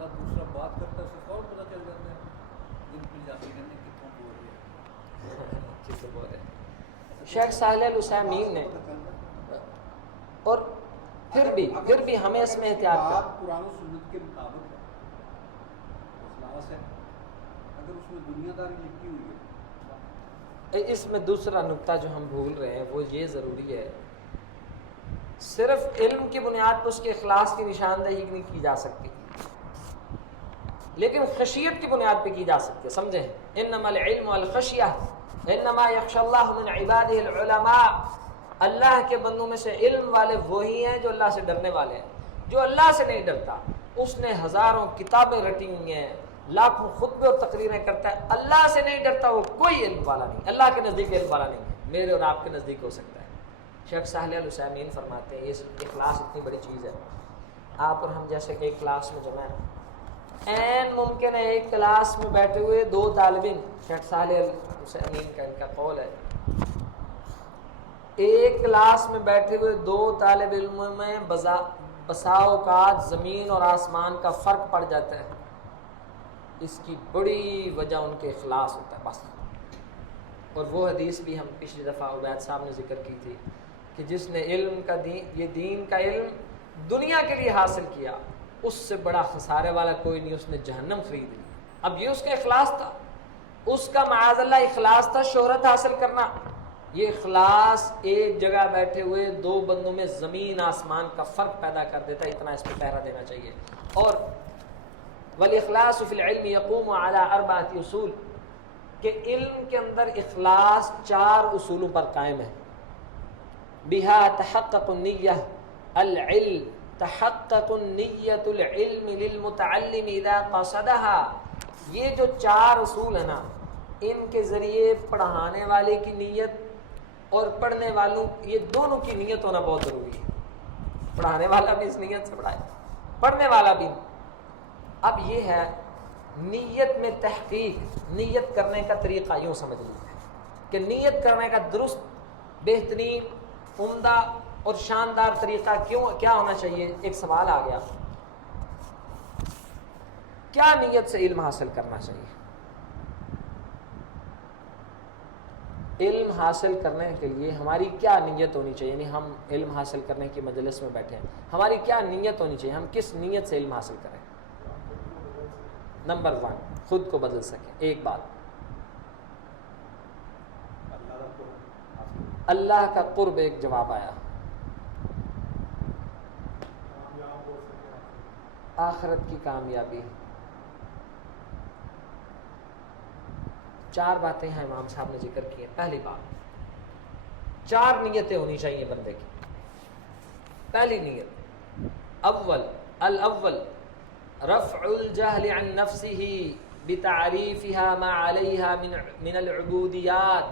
بندہ دوسرا بات کرتا ہے اسے فوراً پتہ چل جاتا ہے دل پہ جاتی ہے کتوں بول رہی ہے کس سے بول رہے ہیں شیخ صالح العثیمین نے. اور پھر بھی ہمیں اس میں احتیاط کرنا. قرآن و سنت کے مطابق ہے اخلاص ہے, اگر اس میں دنیا داری لکھی ہوئی ہے. اس میں دوسرا نقطہ جو ہم بھول رہے ہیں وہ یہ ضروری ہے, صرف علم کی بنیاد پر اس کے اخلاص کی نشاندہی نہیں کی جا سکتی, لیکن خشیت کی بنیاد پہ کی جا سکتی ہے. سمجھیں, انما العلم والخشیہ انما یخشی اللہ من عبادہ العلماء. اللہ کے بندوں میں سے علم والے وہی ہیں جو اللہ سے ڈرنے والے ہیں. جو اللہ سے نہیں ڈرتا اس نے ہزاروں کتابیں رٹی ہوئی ہیں, لاکھوں خطبے اور تقریریں کرتا ہے, اللہ سے نہیں ڈرتا, وہ کوئی علم والا نہیں, اللہ کے نزدیک علم والا نہیں ہے. میرے اور آپ کے نزدیک ہو سکتا ہے. شیخ صالح العثیمین فرماتے ہیں یہ اخلاص اتنی بڑی چیز ہے. آپ اور ہم جیسے کہ ایک کلاس میں جمع ہیں, این ممکن ہے ایک کلاس میں بیٹھے ہوئے دو طالب علم, شیخ صالح العثیمین کا ان کا قول ہے, ایک کلاس میں بیٹھے ہوئے دو طالب علموں میں بسا اوقات زمین اور آسمان کا فرق پڑ جاتا ہے. اس کی بڑی وجہ ان کے اخلاص ہوتا ہے بس. اور وہ حدیث بھی ہم پچھلی دفعہ عبید صاحب نے ذکر کی تھی کہ جس نے علم کا یہ دین کا علم دنیا کے لیے حاصل کیا, اس سے بڑا خسارے والا کوئی نہیں, اس نے جہنم خرید لی. اب یہ اس کا اخلاص تھا, اس کا معاذ اللہ اخلاص تھا شہرت حاصل کرنا. یہ اخلاص ایک جگہ بیٹھے ہوئے دو بندوں میں زمین آسمان کا فرق پیدا کر دیتا ہے. اتنا اس پہ پہرا دینا چاہیے. اور والاخلاص فی العلم یقوم علی اربعۃ اصول, کہ علم کے اندر اخلاص 4 اصولوں پر قائم ہے. بہا تحقق النیہ العلم تحقق النیۃ العلم للمتعلم اذا قصدها. یہ جو 4 اصول ہیں نا, ان کے ذریعے پڑھانے والے کی نیت اور پڑھنے والوں, یہ دونوں کی نیت ہونا بہت ضروری ہے. پڑھانے والا بھی اس نیت سے پڑھائے, پڑھنے والا بھی. اب یہ ہے نیت میں تحقیق. نیت کرنے کا طریقہ یوں سمجھ لیجیے کہ نیت کرنے کا درست, بہترین, عمدہ اور شاندار طریقہ کیا ہونا چاہیے. ایک سوال آ گیا, کیا نیت سے علم حاصل کرنا چاہیے؟ علم حاصل کرنے کے لیے ہماری کیا نیت ہونی چاہیے؟ یعنی ہم علم حاصل کرنے کی مجلس میں بیٹھے ہیں, ہماری کیا نیت ہونی چاہیے؟ ہم کس نیت سے علم حاصل کریں؟ نمبر 1, خود کو بدل سکیں. ایک بات, اللہ کا قرب. ایک جواب آیا, آخرت کی کامیابی. 4 باتیں ہیں امام صاحب نے ذکر کی ہیں. پہلی بات, 4 نیتیں ہونی چاہیے بندے کی. پہلی نیت, الاول رفع الجہل عن نفسه بتعریفها ما علیها من العبودیات.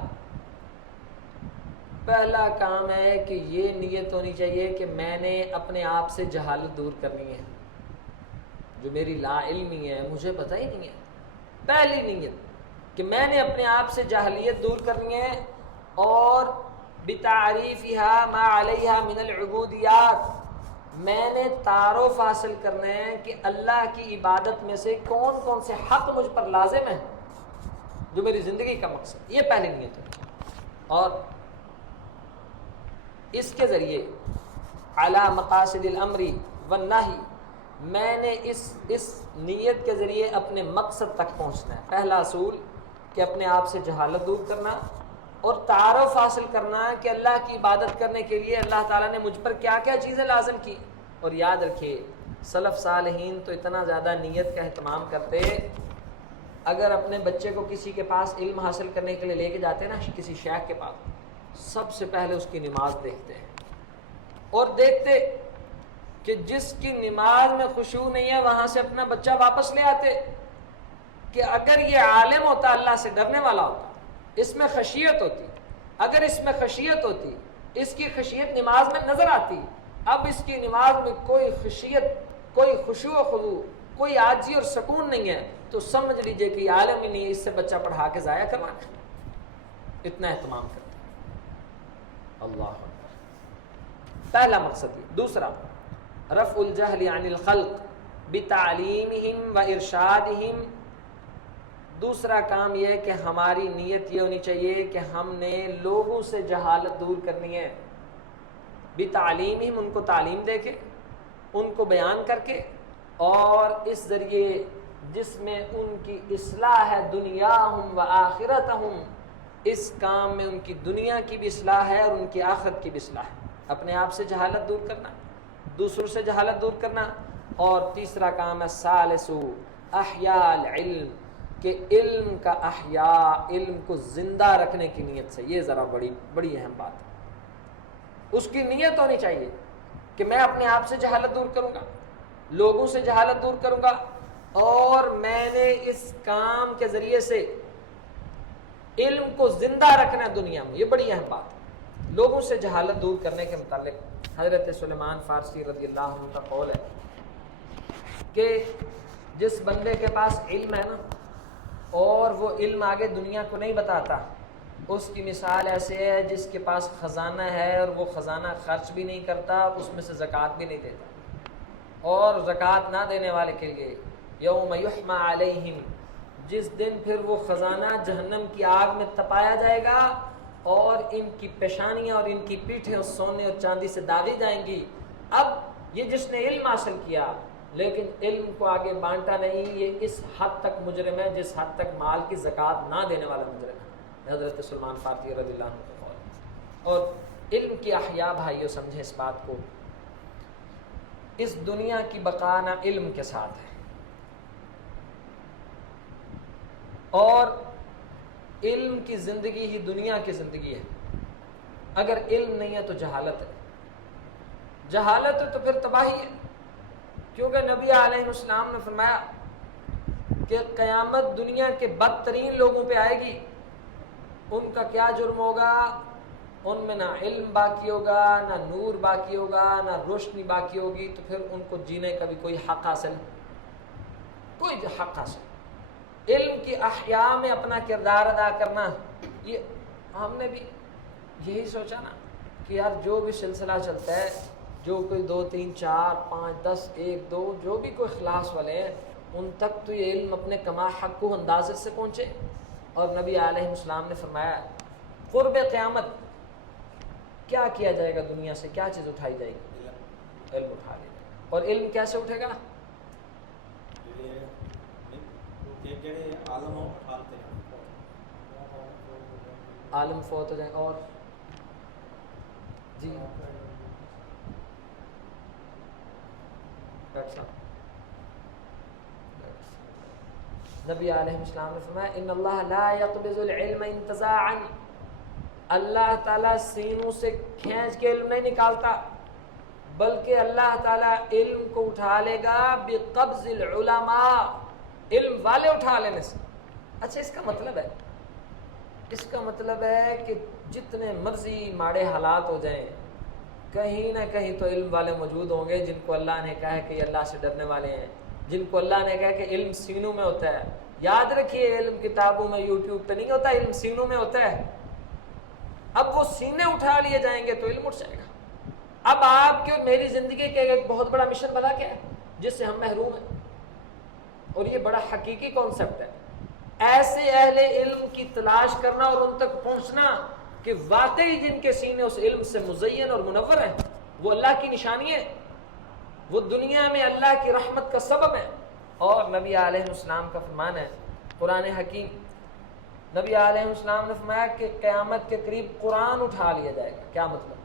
پہلا کام ہے کہ یہ نیت ہونی چاہیے کہ میں نے اپنے آپ سے جہالت دور کرنی ہے. جو میری لا علمی ہے, مجھے پتہ ہی نہیں ہے. پہلی نیت کہ میں نے اپنے آپ سے جاہلیت دور کرنی ہے, اور بتعریفها ما علیها من العبودیات, میں نے تعارف حاصل کرنا ہے کہ اللہ کی عبادت میں سے کون کون سے حق مجھ پر لازم ہیں جو میری زندگی کا مقصد. یہ پہلی نیت ہے. اور اس کے ذریعے علی مقاصد الامر والنہی, میں نے اس نیت کے ذریعے اپنے مقصد تک پہنچنا ہے. پہلا اصول کہ اپنے آپ سے جہالت دور کرنا, اور تعارف حاصل کرنا کہ اللہ کی عبادت کرنے کے لیے اللہ تعالیٰ نے مجھ پر کیا کیا چیزیں لازم کی. اور یاد رکھیے, سلف صالحین تو اتنا زیادہ نیت کا اہتمام کرتے, اگر اپنے بچے کو کسی کے پاس علم حاصل کرنے کے لیے لے کے جاتے نا, کسی شیخ کے پاس, سب سے پہلے اس کی نماز دیکھتے ہیں, اور دیکھتے کہ جس کی نماز میں خشوع نہیں ہے وہاں سے اپنا بچہ واپس لے آتے. کہ اگر یہ عالم ہوتا, اللہ سے ڈرنے والا ہوتا, اس میں خشیت ہوتی, اگر اس میں خشیت ہوتی, اس کی خشیت نماز میں نظر آتی. اب اس کی نماز میں کوئی خشیت, کوئی خشوع و خضوع, کوئی عاجزی اور سکون نہیں ہے, تو سمجھ لیجئے کہ عالم ہی نہیں, اس سے بچہ پڑھا کے ضائع کروانا. اتنا اہتمام کرتے. اللہ اکبر. پہلا مقصد یہ. دوسرا رفع الجہل عن الخلق بتعلیمہم و ارشادہم، دوسرا کام یہ کہ ہماری نیت یہ ہونی چاہیے کہ ہم نے لوگوں سے جہالت دور کرنی ہے، بتعلیمہم، ان کو تعلیم دے کے، ان کو بیان کر کے، اور اس ذریعے جس میں ان کی اصلاح ہے دنیاہم و آخرتہم، اس کام میں ان کی دنیا کی بھی اصلاح ہے اور ان کی آخرت کی بھی اصلاح ہے۔ اپنے آپ سے جہالت دور کرنا، دوسروں سے جہالت دور کرنا، اور تیسرا کام ہے ثالث احیاء العلم، کہ علم کا احیاء، علم کو زندہ رکھنے کی نیت سے، یہ ذرا بڑی اہم بات ہے۔ اس کی نیت ہونی چاہیے کہ میں اپنے آپ سے جہالت دور کروں گا، لوگوں سے جہالت دور کروں گا، اور میں نے اس کام کے ذریعے سے علم کو زندہ رکھنا ہے دنیا میں، یہ بڑی اہم بات ہے۔ لوگوں سے جہالت دور کرنے کے متعلق حضرت سلیمان فارسی رضی اللہ عنہ کا قول ہے کہ جس بندے کے پاس علم ہے نا اور وہ علم آگے دنیا کو نہیں بتاتا، اس کی مثال ایسے ہے جس کے پاس خزانہ ہے اور وہ خزانہ خرچ بھی نہیں کرتا، اس میں سے زکوٰۃ بھی نہیں دیتا، اور زکوٰۃ نہ دینے والے کے لیے یوم یحمى علیہم، جس دن پھر وہ خزانہ جہنم کی آگ میں تپایا جائے گا اور ان کی پیشانیاں اور ان کی پیٹھیں اس سونے اور چاندی سے داغی جائیں گی۔ اب یہ جس نے علم حاصل کیا لیکن علم کو آگے بانٹا نہیں، یہ اس حد تک مجرم ہے جس حد تک مال کی زکوٰۃ نہ دینے والا مجرم ہے۔ حضرت سلمان فارسی رضی اللہ عنہ کا قول۔ اور علم کی احیاء بھائیوں سمجھیں اس بات کو، اس دنیا کی بقا نہ علم کے ساتھ ہے، اور علم کی زندگی ہی دنیا کی زندگی ہے۔ اگر علم نہیں ہے تو جہالت ہے، جہالت ہے تو پھر تباہی ہے، کیونکہ نبی علیہ السلام نے فرمایا کہ قیامت دنیا کے بدترین لوگوں پہ آئے گی، ان کا کیا جرم ہوگا؟ ان میں نہ علم باقی ہوگا، نہ نور باقی ہوگا، نہ روشنی باقی ہوگی، تو پھر ان کو جینے کا بھی کوئی حق حاصل نہیں، کوئی حق حاصل۔ علم کی احیاء میں اپنا کردار ادا کرنا، یہ ہم نے بھی یہی سوچا نا کہ یار جو بھی سلسلہ چلتا ہے، جو کوئی 2 3 4 5 10 1 2 جو بھی کوئی اخلاص والے ہیں، ان تک تو یہ علم اپنے کما حق کو اندازے سے پہنچے۔ اور نبی علیہ السلام نے فرمایا قرب قیامت کیا کیا جائے گا، دنیا سے کیا چیز اٹھائی جائے گی؟ علم اٹھا لیا جائے گا۔ اور علم کیسے اٹھے گا؟ عالم فوت ہو جائیں، اور جی نبی علیہ السلام نے فرمایا ان اللہ لا يقبض العلم انتزاعا، اللہ تعالیٰ سینوں سے کھینچ کے علم نہیں نکالتا، بلکہ اللہ تعالیٰ علم کو اٹھا لے گا بقبض العلماء، علم والے اٹھا لینے سے۔ اچھا اس کا مطلب ہے کہ جتنے مرضی ماڑے حالات ہو جائیں، کہیں نہ کہیں تو علم والے موجود ہوں گے جن کو اللہ نے کہا ہے کہ یہ اللہ سے ڈرنے والے ہیں، جن کو اللہ نے کہا کہ علم سینوں میں ہوتا ہے۔ یاد رکھیے علم کتابوں میں یوٹیوب پہ نہیں ہوتا، علم سینوں میں ہوتا ہے۔ اب وہ سینے اٹھا لیے جائیں گے تو علم اٹھ جائے گا۔ اب آپ کی اور میری زندگی کا ایک بہت بڑا مشن بنا کیا ہے جس سے ہم محروم ہیں، اور یہ بڑا حقیقی کانسیپٹ ہے۔ ایسے اہل علم کی تلاش کرنا اور ان تک پہنچنا کہ واقعی جن کے سینے اس علم سے مزین اور منور ہیں، وہ اللہ کی نشانی ہے، وہ دنیا میں اللہ کی رحمت کا سبب ہے۔ اور نبی علیہ السلام کا فرمان ہے قرآن حکیم، نبی علیہ السلام نے فرمایا کہ قیامت کے قریب قرآن اٹھا لیا جائے گا۔ کیا مطلب؟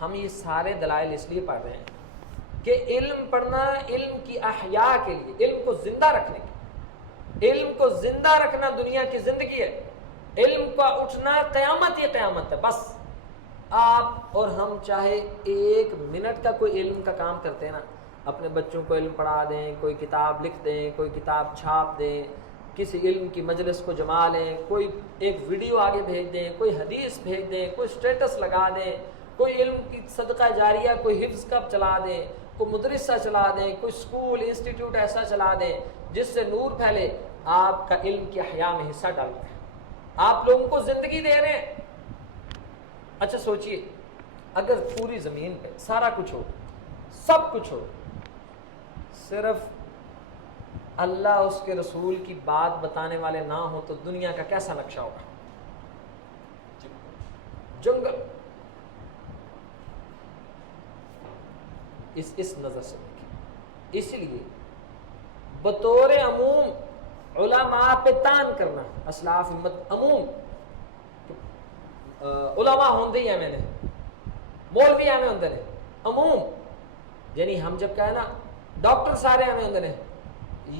ہم یہ سارے دلائل اس لیے پڑھ رہے ہیں کہ علم پڑھنا علم کی احیاء کے لیے، علم کو زندہ رکھنے کے، علم کو زندہ رکھنا دنیا کی زندگی ہے، علم کا اٹھنا قیامت ہی قیامت ہے۔ بس آپ اور ہم چاہے 1 منٹ کا کوئی علم کا کام کرتے ہیں نا، اپنے بچوں کو علم پڑھا دیں، کوئی کتاب لکھ دیں، کوئی کتاب چھاپ دیں، کسی علم کی مجلس کو جما لیں، کوئی ایک ویڈیو آگے بھیج دیں، کوئی حدیث بھیج دیں، کوئی سٹیٹس لگا دیں، کوئی علم کی صدقہ جاریہ، کوئی حفظ کب چلا دیں، کوئی مدرسہ چلا دیں، کوئی سکول انسٹیٹیوٹ ایسا چلا دیں جس سے نور پھیلے، آپ کا علم کی احیاء میں حصہ ڈال رہے ہیں، آپ لوگوں کو زندگی دے رہے ہیں۔ اچھا سوچئے اگر پوری زمین پہ سارا کچھ ہو، سب کچھ ہو، صرف اللہ اس کے رسول کی بات بتانے والے نہ ہوں تو دنیا کا کیسا نقشہ ہوگا؟ جنگل. اس نظر سے دیکھیں. اس لیے بطور عموم علماء پہ تان کرنا اسلاف امت عموم علماء ہوندے ہی ہیں میں نے مولوی ہمیں ہوندے نے عموم یعنی ہم جب کہے نا ڈاکٹر سارے ہمیں ہوندے نے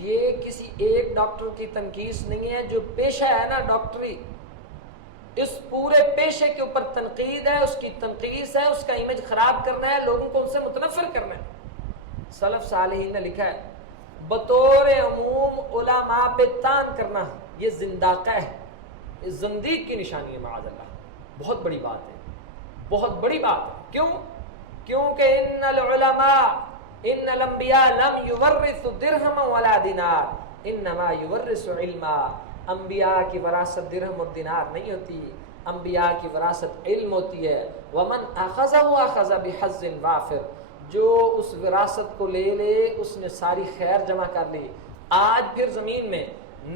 یہ کسی ایک ڈاکٹر کی تنقید نہیں ہے. جو پیشہ ہے نا ڈاکٹری اس پورے پیشے کے اوپر تنقید ہے اس کی تنقید ہے اس کا امیج خراب کرنا ہے لوگوں کو ان سے متنفر کرنا ہے. سلف صالحین نے لکھا ہے بطور عموم علماء پہ تان کرنا یہ زنداقہ ہے یہ زندیق کی نشانی ہے معاذ اللہ. بہت بڑی بات ہے بہت بڑی بات ہے. کیوں؟ کیونکہ ان العلماء ان الانبیاء لم یورثوا درہما ولا دینار انما یورثوا علما. انبیاء کی وراثت درہم اور دینار نہیں ہوتی انبیاء کی وراثت علم ہوتی ہے. ومن اخذہ اخذ بحظ وافر. جو اس وراثت کو لے لے اس نے ساری خیر جمع کر لی. آج پھر زمین میں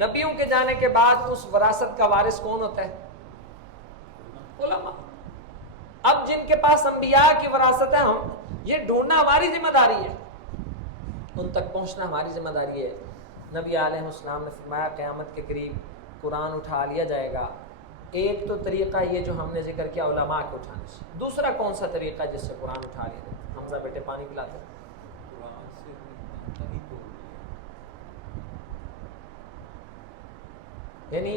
نبیوں کے جانے کے بعد اس وراثت کا وارث کون ہوتا ہے؟ علماء. اب جن کے پاس انبیاء کی وراثت ہے ہم یہ ڈھونڈنا ہماری ذمہ داری ہے ان تک پہنچنا ہماری ذمہ داری ہے. نبی علیہ السلام نے فرمایا قیامت کے قریب قرآن اٹھا لیا جائے گا. ایک تو طریقہ یہ جو ہم نے ذکر کیا علماء کے اٹھانے سے. دوسرا کون سا طریقہ جس سے قرآن اٹھا لیا جائے؟ حمزہ بیٹے پانی پلاتے قرآن سے نہیں توڑ یعنی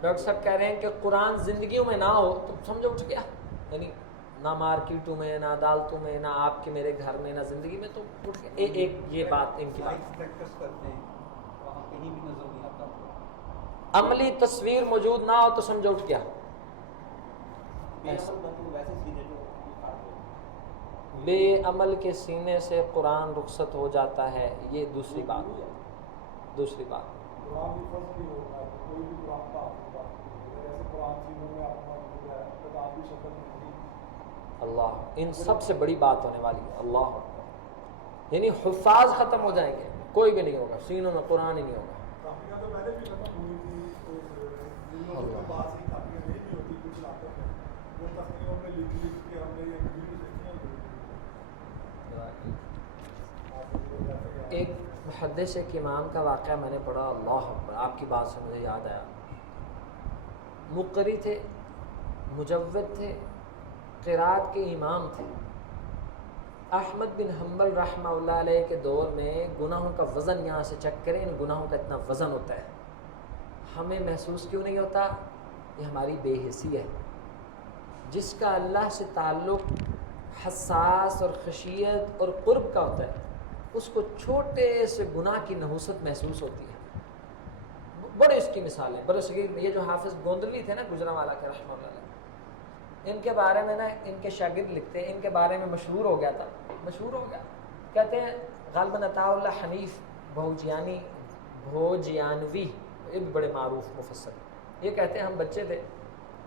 ڈاکٹر صاحب کہہ رہے ہیں کہ قرآن زندگیوں میں نہ ہو تو سمجھو اٹھ گیا. یعنی نہ مارکیٹوں میں نہ عدالتوں میں نہ آپ کے میرے گھر میں نہ زندگی میں تو اٹھ گیا. ایک یہ بات ان کی بات پریکٹس کرتے ہیں وہاں کہیں بھی نظر نہیں آتا. عملی تصویر موجود نہ ہو تو سمجھو اٹھ گیا. بے عمل کے سینے سے قرآن رخصت ہو جاتا ہے. یہ دوسری بات. دوسری بات اللہ ان سب سے بڑی بات ہونے والی ہے. اللہ اکبر. یعنی حفاظ ختم ہو جائیں گے کوئی بھی نہیں ہوگا سینوں میں قرآن ہی نہیں ہوگا. ایک محدث ایک امام کا واقعہ میں نے پڑھا. اللہ اکبر. آپ کی بات سے مجھے یاد آیا. مقری تھے مجود تھے قرات کے امام تھے. احمد بن حنبل رحمہ اللہ علیہ کے دور میں گناہوں کا وزن یہاں سے چیک کریں ان گناہوں کا اتنا وزن ہوتا ہے. ہمیں محسوس کیوں نہیں ہوتا؟ یہ ہماری بے حسی ہے. جس کا اللہ سے تعلق حساس اور خشیت اور قرب کا ہوتا ہے اس کو چھوٹے سے گناہ کی نحوست محسوس ہوتی ہے. بڑے اس کی مثال ہے برصغیر میں. یہ جو حافظ گوندلی تھے نا گجرانوالہ کے رحمہ اللہ علیہ ان کے بارے میں نا ان کے شاگرد لکھتے ہیں ان کے بارے میں مشہور ہو گیا تھا. مشہور ہو گیا کہتے ہیں غالباً عطاء اللہ حنیف بھوجیانوی یہ بھی بڑے معروف مفسر. یہ کہتے ہیں ہم بچے تھے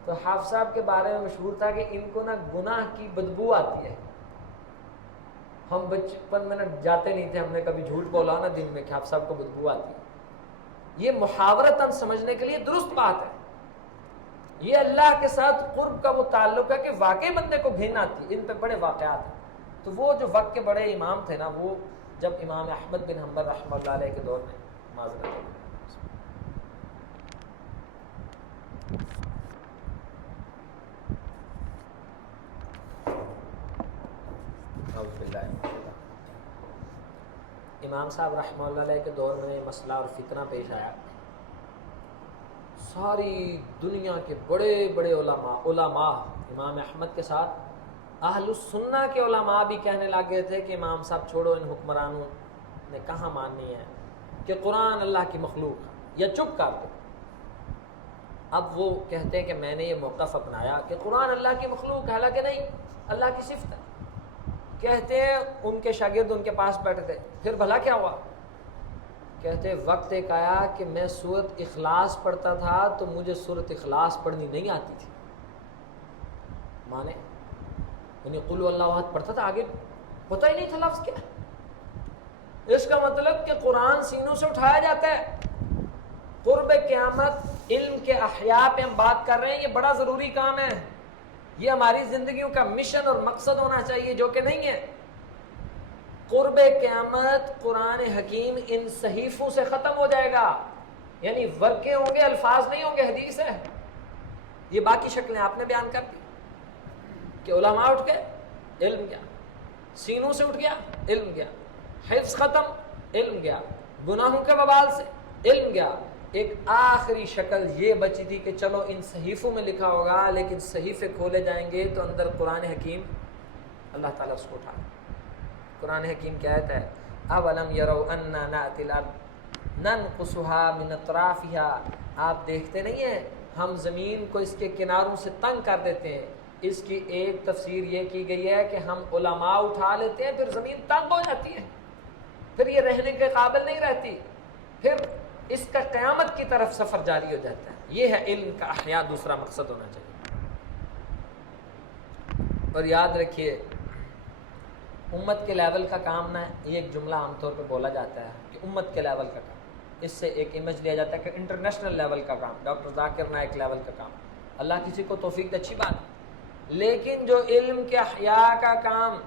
تو حافظ صاحب کے بارے میں مشہور تھا کہ ان کو نا گناہ کی بدبو آتی ہے. ہم بچپن میں نا جاتے نہیں تھے. ہم نے کبھی جھوٹ بولا نا دن میں کہ حافظ صاحب کو بدبو آتی ہے. یہ محاورتاً سمجھنے کے لیے درست بات ہے. یہ اللہ کے ساتھ قرب کا وہ تعلق ہے کہ واقعی بندے کو گھن آتی ہے. ان پہ بڑے واقعات ہیں. تو وہ جو وقت کے بڑے امام تھے نا وہ جب امام احمد بن حنبل رحمہ اللہ علیہ کے دور میں معذرت امام صاحب رحمہ اللہ علیہ کے دور میں مسئلہ اور فتنہ پیش آیا. ساری دنیا کے بڑے بڑے علماء امام احمد کے ساتھ اہل السنہ کے علماء بھی کہنے لگے تھے کہ امام صاحب چھوڑو ان حکمرانوں نے کہاں ماننی ہے کہ قرآن اللہ کی مخلوق ہے یا چپ کر دو. اب وہ کہتے ہیں کہ میں نے یہ موقف اپنایا کہ قرآن اللہ کی مخلوق ہے حالانکہ نہیں اللہ کی صفت ہے. کہتے ہیں ان کے شاگرد ان کے پاس بیٹھے تھے. پھر بھلا کیا ہوا؟ کہتے وقت ایک آیا کہ میں سورت اخلاص پڑھتا تھا تو مجھے سورت اخلاص پڑھنی نہیں آتی تھی. مانے یعنی قل اللہ احد پڑھتا تھا آگے پتہ ہی نہیں تھا لفظ کیا. اس کا مطلب کہ قرآن سینوں سے اٹھایا جاتا ہے. قرب قیامت علم کے احیاء پہ ہم بات کر رہے ہیں، یہ بڑا ضروری کام ہے، یہ ہماری زندگیوں کا مشن اور مقصد ہونا چاہیے، جو کہ نہیں ہے. قرب قیامت قرآن حکیم ان صحیفوں سے ختم ہو جائے گا، یعنی ورقے ہوں گے، الفاظ نہیں ہوں گے، حدیث ہے. یہ باقی شکلیں آپ نے بیان کر دی کہ علماء اٹھ گئے، علم گیا، سینوں سے اٹھ گیا، علم گیا، حفظ ختم، علم گیا، گناہوں کے وبال سے علم گیا. ایک آخری شکل یہ بچی تھی کہ چلو ان صحیفوں میں لکھا ہوگا، لیکن صحیفے کھولے جائیں گے تو اندر قرآن حکیم اللہ تعالیٰ اس کو اٹھا. قرآن حکیم کیا آیت ہے؟ اولم یروا انا نأتی الارض ننقصها من اطرافها. آپ دیکھتے نہیں ہیں ہم زمین کو اس کے کناروں سے تنگ کر دیتے ہیں. اس کی ایک تفسیر یہ کی گئی ہے کہ ہم علماء اٹھا لیتے ہیں، پھر زمین تنگ ہو جاتی ہے، پھر یہ رہنے کے قابل نہیں رہتی، پھر اس کا قیامت کی طرف سفر جاری ہو جاتا ہے. یہ ہے علم کا احیاء، دوسرا مقصد ہونا چاہیے. اور یاد رکھیے امت کے لیول کا کام نہ، یہ ایک جملہ عام طور پہ بولا جاتا ہے کہ امت کے لیول کا کام، اس سے ایک امیج لیا جاتا ہے کہ انٹرنیشنل لیول کا کام، ڈاکٹر ذاکر نائک لیول کا کام. اللہ کسی کو توفیق دے، اچھی بات ہے، لیکن جو علم کے احیاء کا کام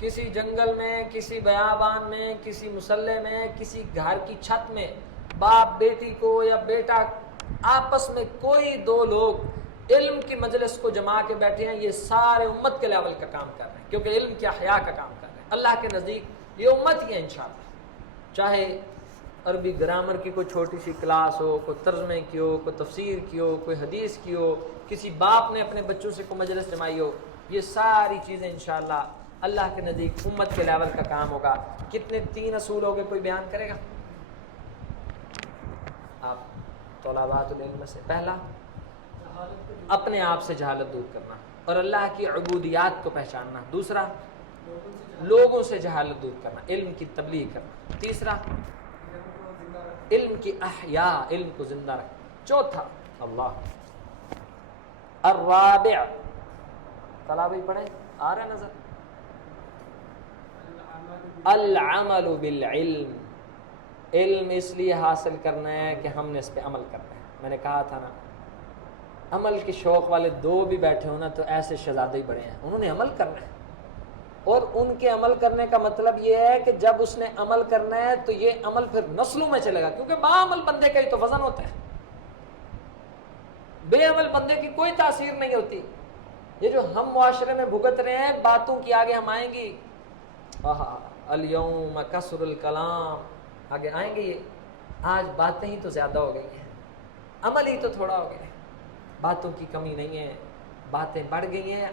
کسی جنگل میں، کسی بیابان میں، کسی مسلح میں، کسی گھر کی چھت میں باپ بیٹی کو یا بیٹا آپس میں کوئی دو لوگ علم کی مجلس کو جما کے بیٹھے ہیں، یہ سارے امت کے لیول کا کام کر رہے ہیں، کیونکہ علم کے احیاء کا کام کر رہے ہیں. اللہ کے نزدیک یہ امت ہی ہے انشاءاللہ. چاہے عربی گرامر کی کوئی چھوٹی سی کلاس ہو، کوئی ترجمے کی ہو، کوئی تفسیر کی ہو، کوئی حدیث کی ہو، کسی باپ نے اپنے بچوں سے کوئی مجلس جمائی ہو، یہ ساری چیزیں انشاءاللہ اللہ کے نزدیک امت کے لیول کا کام ہوگا. کتنے 3 اصول ہو گئے، کوئی بیان کرے گا؟ آپ طلباء العلم سے پہلا اپنے آپ سے جہالت دور کرنا اور اللہ کی عبودیات کو پہچاننا. دوسرا لوگوں سے جہالت دور کرنا، علم کی تبلیغ کرنا. تیسرا علم کی احیاء، علم کو زندہ رکھنا. چوتھا اللہ. الرابع طلباء پڑھیں، آ رہا ہے نظر؟ العمل بالعلم. علم اس لیے حاصل کرنا ہے کہ ہم نے اس پہ عمل کرنا ہے. میں نے کہا تھا نا، عمل کے شوق والے 2 بھی بیٹھے ہو نا تو ایسے شہزادے ہی بڑے ہیں، انہوں نے عمل کرنا ہے. اور ان کے عمل کرنے کا مطلب یہ ہے کہ جب اس نے عمل کرنا ہے تو یہ عمل پھر نسلوں میں چلے گا، کیونکہ باعمل بندے کا ہی تو وزن ہوتا ہے، بے عمل بندے کی کوئی تاثیر نہیں ہوتی. یہ جو ہم معاشرے میں بھگت رہے ہیں باتوں کی، آگے ہم آئیں گی. الیوم کثر الکلام، آگے آئیں گے. یہ آج باتیں ہی تو زیادہ ہو گئی ہیں، عمل ہی تو تھوڑا ہو گیا ہے. باتوں کی کمی نہیں ہے، باتیں بڑھ گئی ہیں.